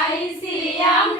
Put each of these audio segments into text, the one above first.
ICM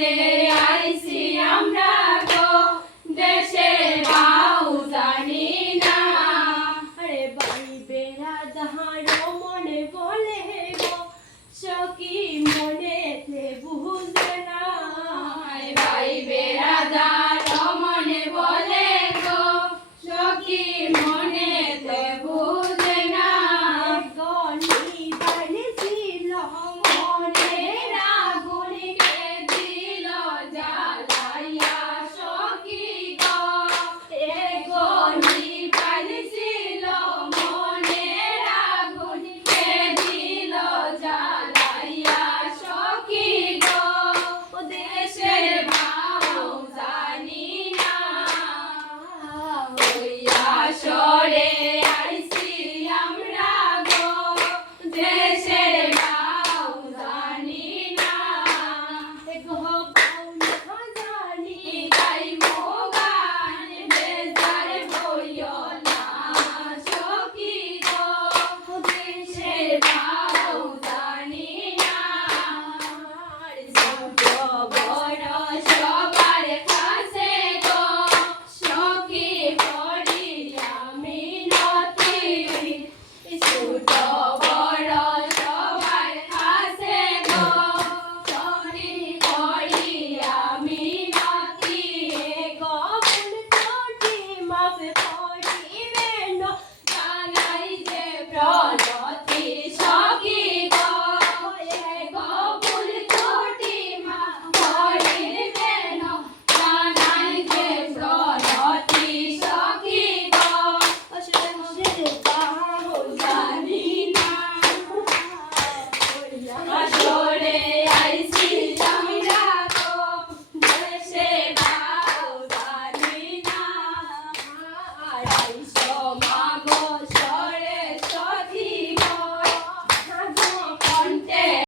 Yeah.